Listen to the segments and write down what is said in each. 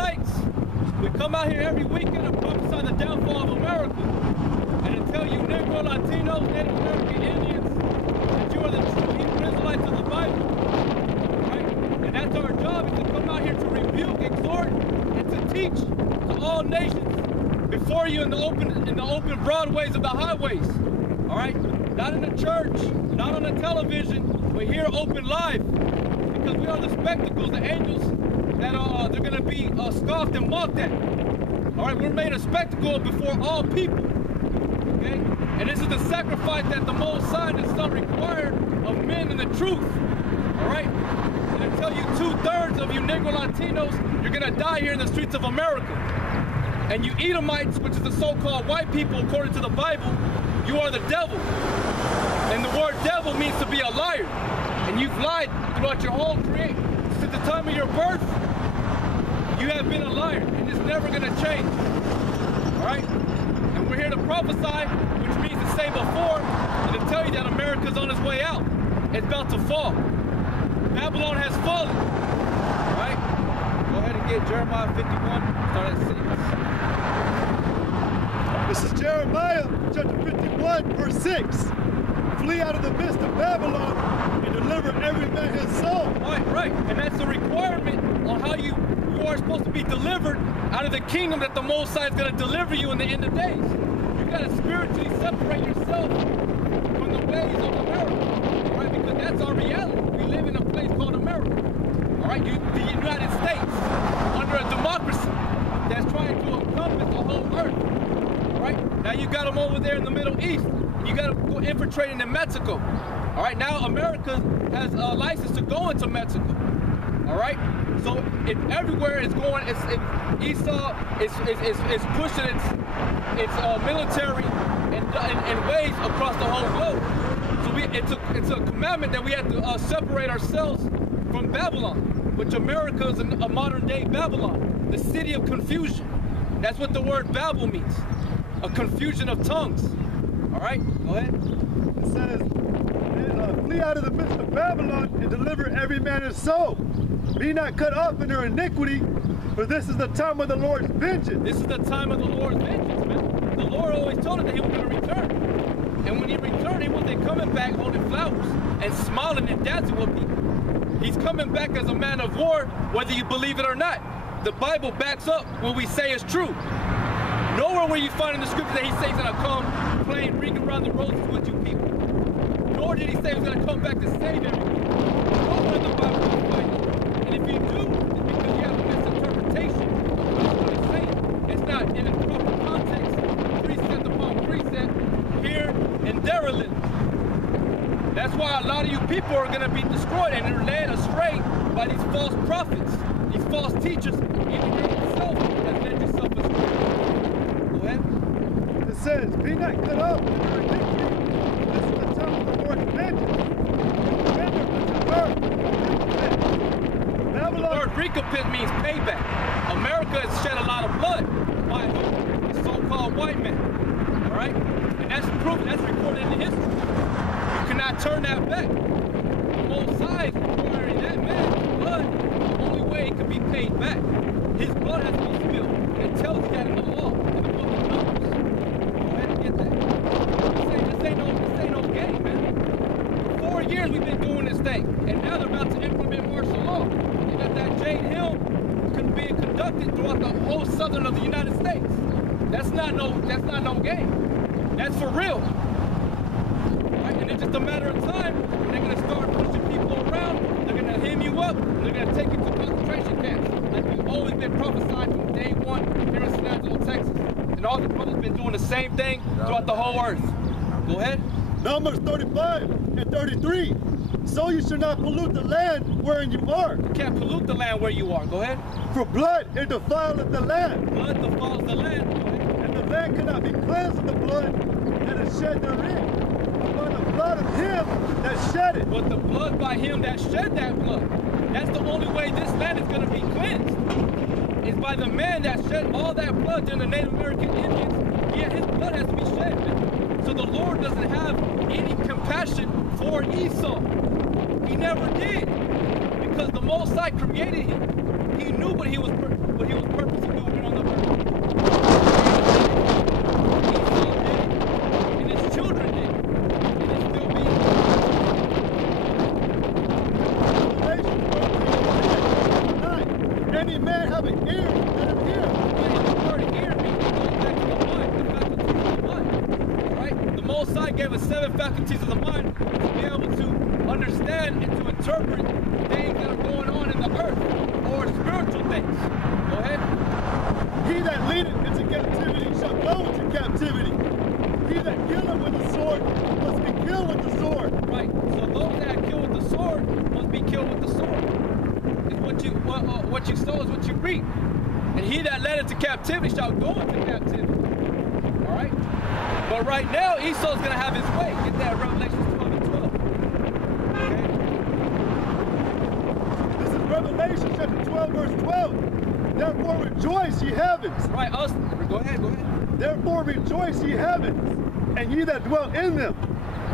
Israelites, we come out here every weekend and prophesy the downfall of America. And to tell you Negro, Latinos, Native American Indians, that you are the true Hebrew Israelites of the Bible. Right? And that's our job, is to come out here to rebuke, exhort, and to teach to all nations before you in the open broadways of the highways. All right? Not in the church, not on the television, but here open live. Because we are the spectacles, the angels that they're going to be scoffed and mocked at. All right, we're made a spectacle before all people. Okay? And this is the sacrifice that the Most High and His Son required of men in the truth. All right? And I tell you, 2/3 of you Negro Latinos, you're going to die here in the streets of America. And you Edomites, which is the so-called white people, according to the Bible, you are the devil. And the word devil means to be a liar. And you've lied throughout your whole creation. Since the time of your birth, you have been a liar, and it's never going to change. All right? And we're here to prophesy, which means to say before, and to tell you that America's on its way out. It's about to fall. Babylon has fallen. All right? Go ahead and get Jeremiah 51, start at 6. This is Jeremiah chapter 51, verse 6. Flee out of the midst of Babylon and deliver every man his soul. Right. And that's the requirement on how you are supposed to be delivered out of the kingdom that the Most High is going to deliver you in the end of days. You got to spiritually separate yourself from the ways of America. All right? Because that's our reality. We live in a place called America. All right? The United States, under a democracy that's trying to encompass the whole earth. All right? Now you got them over there in the Middle East. You got to go infiltrating in Mexico. All right, now America has a license to go into Mexico. All right, so everywhere it's going. Esau is pushing its military in ways across the whole globe. So it's a commandment that we have to separate ourselves from Babylon, which America is a modern day Babylon, the city of confusion. That's what the word Babel means, a confusion of tongues. All right, go ahead. It says, flee out of the midst of Babylon and deliver every man his soul. Be not cut off in their iniquity, for this is the time of the Lord's vengeance. This is the time of the Lord's vengeance, man. The Lord always told us that He was going to return. And when He returned, He wasn't coming back holding flowers and smiling and dancing with people. He's coming back as a man of war, whether you believe it or not. The Bible backs up what we say is true. Nowhere where you find in the scripture that He says He's going to come playing ring around the roses with you people. Nor did He say He was going to come back to save everyone. Nowhere in the Bible does it. And if you do, it's because you have a misinterpretation of what it's saying. It's not in a proper context, precept upon precept, here and there a little. That's why a lot of you people are going to be destroyed and they're led astray by these false prophets, these false teachers. Even yourself has led yourself astray. Go ahead. It says, be not cut off in their iniquity. This is the time of the Lord's vengeance. The word recompense means payback. America has shed a lot of blood by the so-called white men. All right? And that's proven, that's recorded in history. You cannot turn that back. Both sides requiring that man's blood, the only way it can be paid back. His blood has to be spilled. It tells you that in the law, in the book of Numbers. Go ahead and get that. This ain't no game, man. For 4 years we've been doing this thing, and now they're about to implement martial law. They got that Jade Hill being conducted throughout the whole southern of the United States. That's not no game. That's for real. Right? And it's just a matter of time when they're gonna start pushing people around. They're gonna hem you up. They're gonna take you to concentration camps, like we've always been prophesying from day one here in San Angelo, Texas. And all the brothers been doing the same thing throughout the whole earth. Go ahead. Numbers 35 and 33. So you should not pollute the land wherein you are. You can't pollute the land where you are. Go ahead. For blood it defileth the land. Blood defiles the land. Go ahead. And the land cannot be cleansed of the blood that is shed therein. But by the blood of him that shed it. But the blood by him that shed that blood. That's the only way this land is going to be cleansed. It's by the man that shed all that blood during the Native American Indians. Yeah, his blood has to be shed, man. So the Lord doesn't have any compassion for Esau. He never did. Because the Most High created him. he knew what he was purposely doing on the earth. Esau did it, and his children did it, and it's still being done. Any man have an ear, let him hear. And the word ear means it goes back to the mind, the faculties of the mind. Right? The Most High gave us 7 faculties of the mind to be able to understand and to interpret things that are going on in the earth or spiritual things. Go ahead. He that leadeth into captivity shall go into captivity. He that killeth with the sword must be killed with the sword. Right. So those that are killed with the sword must be killed with the sword. It's what you sow is what you reap. And he that led into captivity shall go into captivity. All right. But right now Esau's gonna have his way. Get that Revelation 12 and 12. Okay. This is Revelation chapter 12, verse 12. Therefore rejoice, ye heavens. Right. Us. Go ahead. Go ahead. Therefore rejoice, ye heavens, and ye that dwell in them.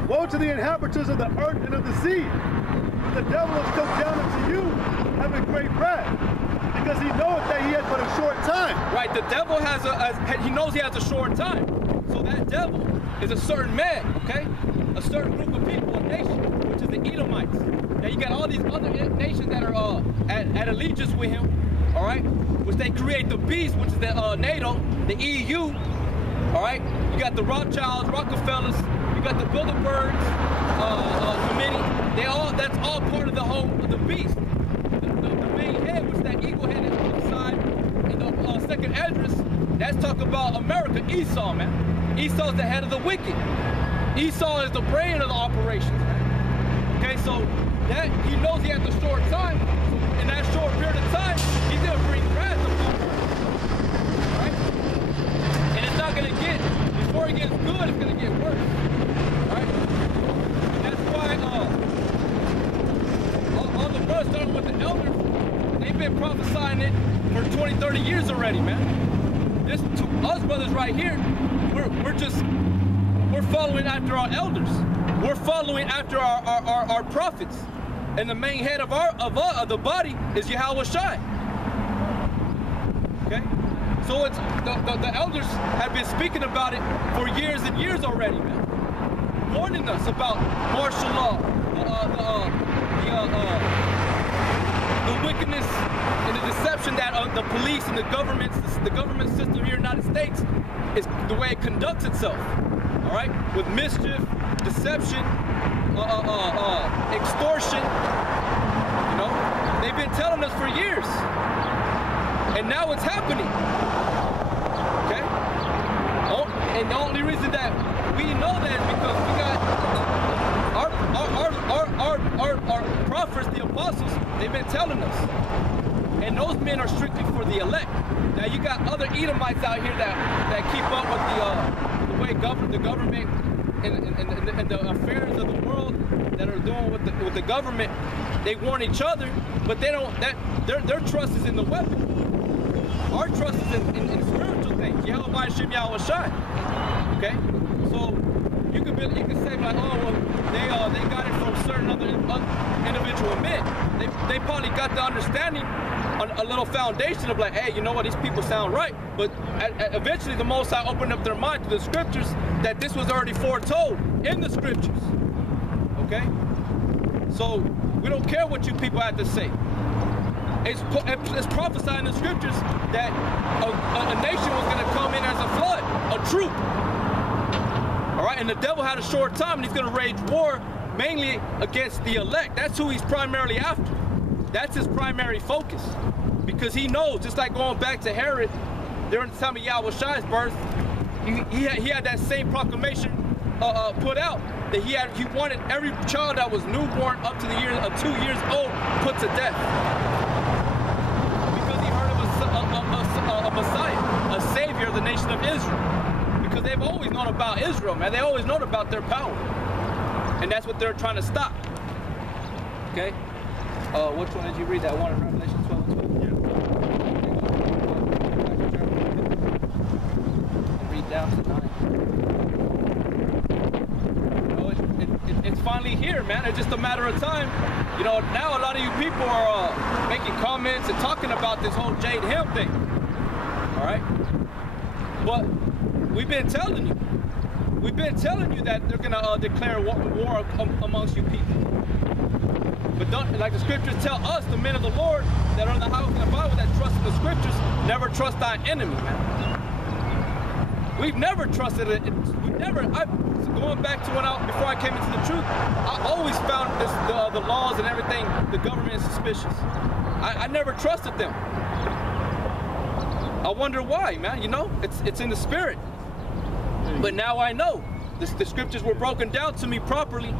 Woe to the inhabitants of the earth and of the sea. For the devil has come down unto you, having great wrath, because he knoweth that he has but a short time. Right. The devil he knows he has a short time. So that devil is a certain man, okay? A certain group of people, a nation, which is the Edomites. Now you got all these other nations that are at allegiance with him, all right? Which they create the beast, which is the NATO, the EU, all right? You got the Rothschilds, Rockefellers, you got the Bilderbergs committee. That's all part of the beast. The main head, which is that eagle head on the side, and the second address, that's talking about America, Esau, man. Esau's the head of the wicked. Esau is the brain of the operations, man. Okay, so that he knows he has a short time. In that short period of time, he's gonna bring wrath upon her. Right? And it's not gonna get, before it gets good, it's gonna get worse. Right? And that's why all the brothers, starting with the elders, they've been prophesying it for 20, 30 years already, man. This to us brothers right here, we're following after our elders. We're following after our prophets. And the main head of the body is Yahweh Shai. Okay? So it's the elders have been speaking about it for years and years already, man. Warning us about martial law, the wickedness and the deception that the police and the government system here in the United States is the way it conducts itself. All right, with mischief, deception, extortion. You know, they've been telling us for years, and now it's happening. Okay, and the only reason that we know that is because we got our prophets, the apostles. They've been telling us, and those men are strictly for the elect. Now you got other Edomites out here that keep up with the way the government and the affairs of the world that are doing with the government. They warn each other, but they don't. Their trust is in the weapon. Our trust is in spiritual things. Yahweh Hashem, Yahweh Shai. Okay, so you can say like, oh well, they got it from certain other individual men. They probably got the understanding on a little foundation of like, hey, you know what, these people sound right. But eventually the Most High opened up their mind to the scriptures that this was already foretold in the scriptures. Okay? So we don't care what you people have to say. It's prophesied in the scriptures that a nation was going to come in as a flood, a troop. All right, and the devil had a short time, and he's going to wage war mainly against the elect. That's who he's primarily after. That's his primary focus, because he knows, just like going back to Herod during the time of Yahweh Shai's birth, he had that same proclamation put out that he wanted every child that was newborn up to the year of 2 years old put to death, because he heard of a Messiah, a savior of the nation of Israel. Because they've always known about Israel, man. They always known about their power, and that's what they're trying to stop. Okay. Which one did you read? That one in Revelation 12 and 12? Yeah. And read down to 9. Oh, it's finally here, man. It's just a matter of time. You know, now a lot of you people are making comments and talking about this whole Jade Hemp thing. All right? But we've been telling you. We've been telling you that they're gonna declare war amongst you people. But don't, like the scriptures tell us, the men of the Lord that are in the house of the Bible that trust in the scriptures, never trust thy enemy, man. We've never trusted it. Going back to before I came into the truth, I always found the laws and everything, the government is suspicious. I never trusted them. I wonder why, man. You know, it's in the spirit. But now I know. The scriptures were broken down to me properly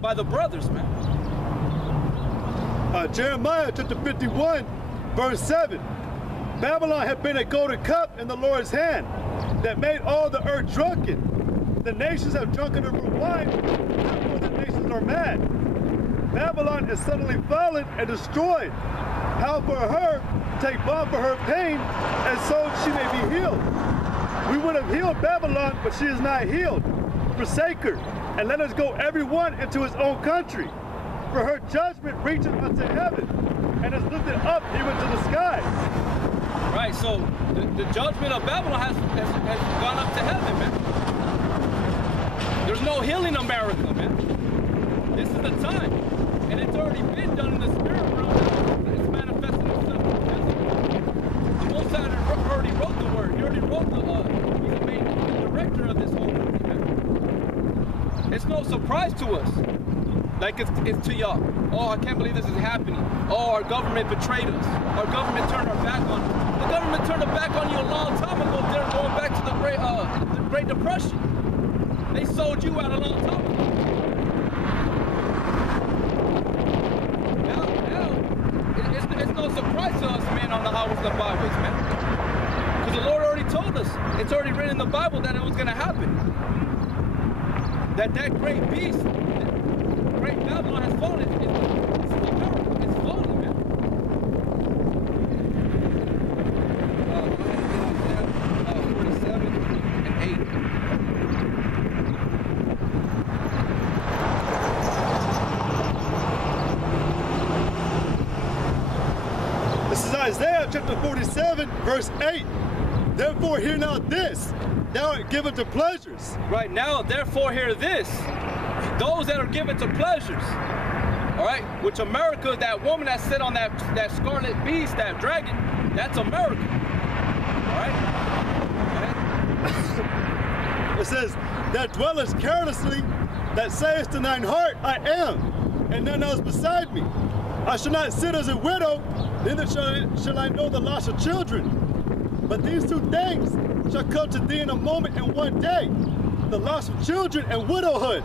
by the brothers, man. Jeremiah chapter 51, verse 7. Babylon had been a golden cup in the Lord's hand that made all the earth drunken. The nations have drunken of her wine, therefore the nations are mad. Babylon is suddenly fallen and destroyed. How for her, take balm for her pain, and so she may be healed. We would have healed Babylon, but she is not healed. Forsake her, and let us go every one into his own country. For her judgment reacheth unto heaven, and is lifted up even to the sky. Right, so the judgment of Babylon has gone up to heaven, man. There's no healing America, man. This is the time. And it's already been done in the spirit realm. It's manifesting itself in the physical. The Most High already wrote the word. He already wrote he's the main director of this whole movie, man. It's no surprise to us. Like it's to y'all. Oh, I can't believe this is happening. Oh, our government betrayed us. Our government turned our back on us. The government turned their back on you a long time ago. They're going back to the Great Depression. They sold you out a long time ago. Now, it's no surprise to us, man, on the highways and the byways, man. Because the Lord already told us. It's already written in the Bible that it was going to happen. That great beast, great Babylon has fallen. It's fallen, man. Go ahead and get Isaiah 47 and 8. This is Isaiah chapter 47, verse 8. Therefore hear now this, thou art given to pleasures. Right now, therefore hear this. Those that are given to pleasures, all right, which America, that woman that sat on that scarlet beast, that dragon, that's America, all right? It says, that dwellest carelessly, that sayest in thine heart, I am, and none else beside me. I shall not sit as a widow, neither shall I know the loss of children. But these two things shall come to thee in a moment and one day, the loss of children and widowhood.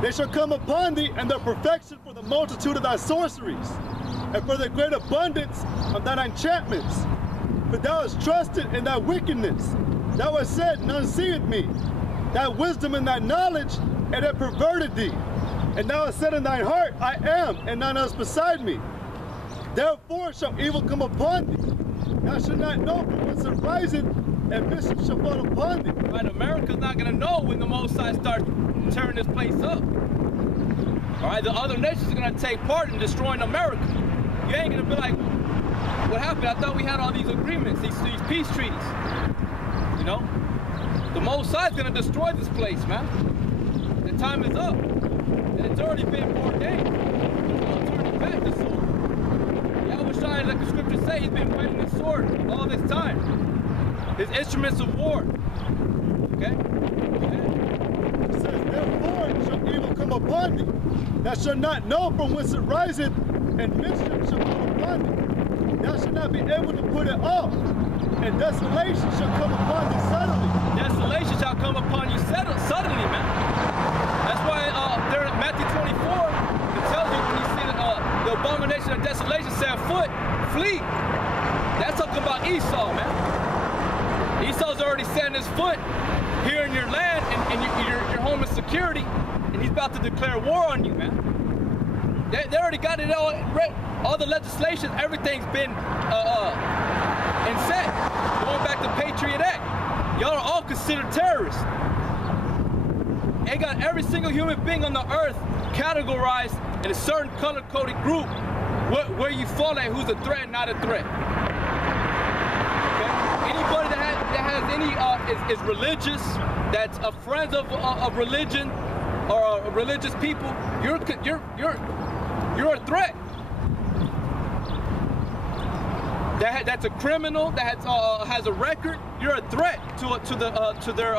They shall come upon thee, and their perfection for the multitude of thy sorceries, and for the great abundance of thine enchantments. For thou hast trusted in thy wickedness. Thou hast said, none seeth me. Thy wisdom and thy knowledge, and it perverted thee. And thou hast said in thine heart, I am, and none else beside me. Therefore shall evil come upon thee. Thou shalt not know from whence it riseth, and mischief shall fall upon thee. Right, America's not going to know when the Most High starts tearing this place up. All right, the other nations are going to take part in destroying America. You ain't going to be like, what happened? I thought we had all these agreements, these peace treaties. You know? The Most High is going to destroy this place, man. The time is up. And it's already been ordained. He's going to turn it back, the sword. Yahweh, like the scriptures say, he's been wielding his sword all this time. His instruments of war. Okay? It says, therefore shall evil come upon thee. Thou shalt not know from whence it riseth, and mischief shall fall upon thee. Thou shalt not be able to put it off, and desolation shall come upon thee suddenly. Desolation shall come upon you suddenly, man. That's why there in Matthew 24, it tells you when you see the abomination of desolation set foot, flee. That's talking about Esau, man. Esau's already setting his foot here in your land, and your home is security, and he's about to declare war on you, man. They already got it all the legislation, everything's been in set. Going back to Patriot Act. Y'all are all considered terrorists. They got every single human being on the earth categorized in a certain color-coded group where you fall at, who's a threat and not a threat. Okay? Anybody that has any is religious, that's a friend of religion or religious people, you're a threat. That's a criminal that has a record. You're a threat to their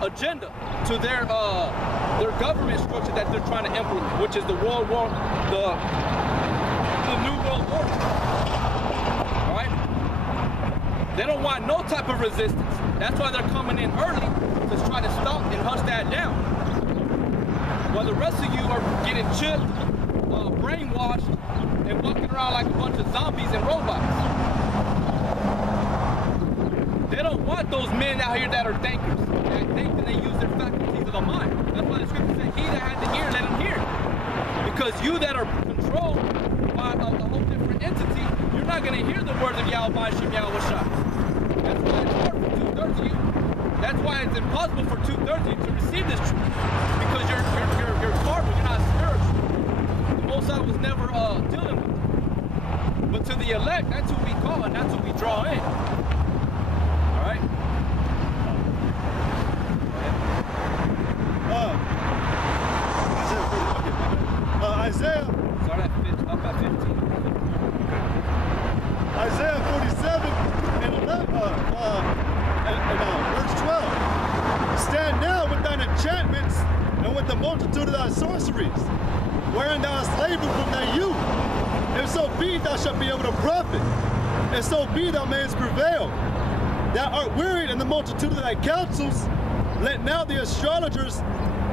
agenda, to their government structure that they're trying to implement, which is the new world order. All right? They don't want no type of resistance. That's why they're coming in early to try to stop and hush that down. While the rest of you are getting chipped, brainwashed, and walking around like a bunch of zombies and robots. They don't want those men out here that are thinkers, that think that they use their faculties of the mind. That's why the scripture said, he that had to hear, let him hear. Because you that are controlled by a whole different entity, you're not going to hear the words of Yahweh Shem Yahweh Shai. That's why it's hard for 2/3 of you. That's why it's impossible for 2/3 of you to receive this truth. Because you're carnal, you're not spiritual. The Most High was never dealing with it. But to the elect, that's who we call and that's who we draw in. Alright? Isaiah. Start at 15. Isaiah 47 and 11, verse 12. Stand now with thine enchantments and with the multitude of thy sorceries, wherein thou hast labored from thy youth. If so be thou shalt be able to profit, and so be thou mayest prevail. Thou art wearied in the multitude of thy counsels. Let now the astrologers,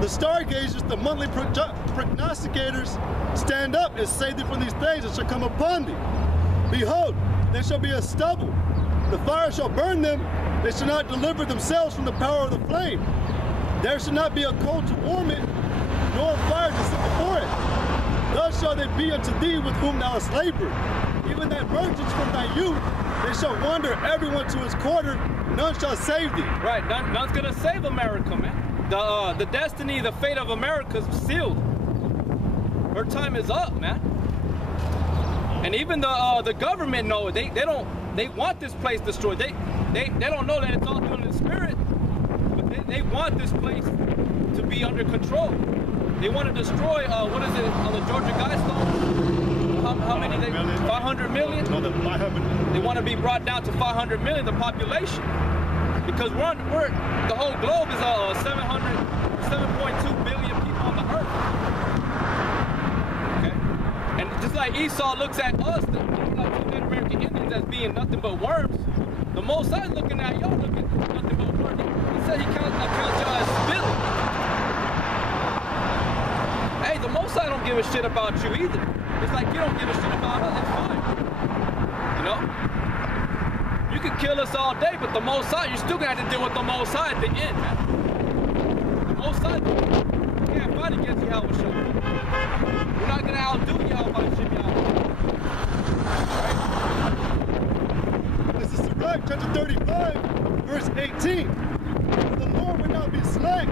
the stargazers, the monthly prognosticators stand up and say thee from these things that shall come upon thee. Behold, they shall be as stubble. The fire shall burn them. They shall not deliver themselves from the power of the flame. There shall not be a coal to warm it, nor a fire to sit before it. Thus shall they be unto thee with whom thou hast labored. Even thy virgins from thy youth, they shall wander everyone to his quarter. None shall save thee. Right, none's gonna save America, man. The destiny, the fate of America's sealed. Her time is up, man. And even the government know it. They want this place destroyed. They don't know that it's all done in the spirit, but they want this place to be under control. They want to destroy what is it on the Georgia Guidestones? How many? 500 million. No, 500. They want to be brought down to 500 million, the population, because the whole globe is 7.2 billion people on the earth. Okay, and just like Esau looks at us, the Native American Indians, as being nothing but worms, the Most High is looking at y'all looking nothing but worms. He said he counts y'all as spittle. Hey, the Most High don't give a shit about you either. It's like you don't give a shit about us. It's fine. You know? You can kill us all day, but the Most High, you're still gonna have to deal with the Most High at the end, man. The Most High, you can't fight against Yahweh Shem. We're not gonna outdo Yahweh Shem Yahweh. Right? This is Sirach chapter 35, verse 18. The Lord will not be slack,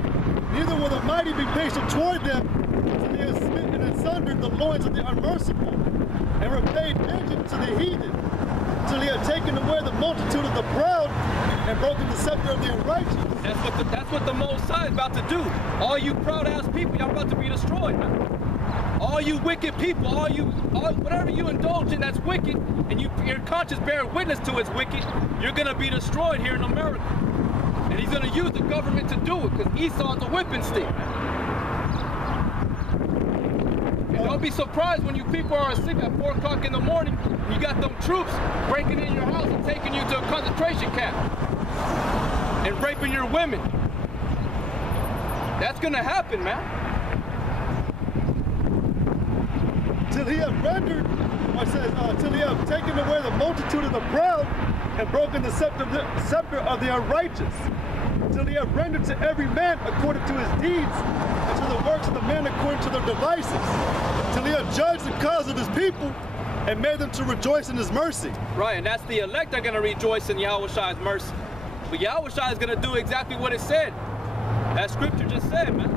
neither will the mighty be patient toward them, until he has smitten and sundered the loins of the unmerciful, and repaid vengeance to the heathen, till he had taken away the multitude of the proud, and broken the scepter of the unrighteous. That's what the Most High is about to do. All you proud-ass people, y'all about to be destroyed, man. All you wicked people, whatever you indulge in that's wicked, and your conscience bearing witness to it's wicked, you're gonna be destroyed here in America. And he's gonna use the government to do it, because Esau's a whipping stick. And don't be surprised when you people are asleep at 4 o'clock in the morning, and you got them troops breaking in your house and taking you to a concentration camp and raping your women. That's gonna happen, man. Till he have rendered, or it says, till he have taken away the multitude of the proud, and broken the scepter of the unrighteous. Till he have rendered to every man according to his deeds, and to the works of the men according to their devices. Till he have judged the cause of his people, and made them to rejoice in his mercy. Right, and that's the elect are going to rejoice in Yahweh Shai's mercy. But Yahweh Shai is going to do exactly what it said. That scripture just said, man.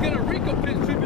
He's going to recompense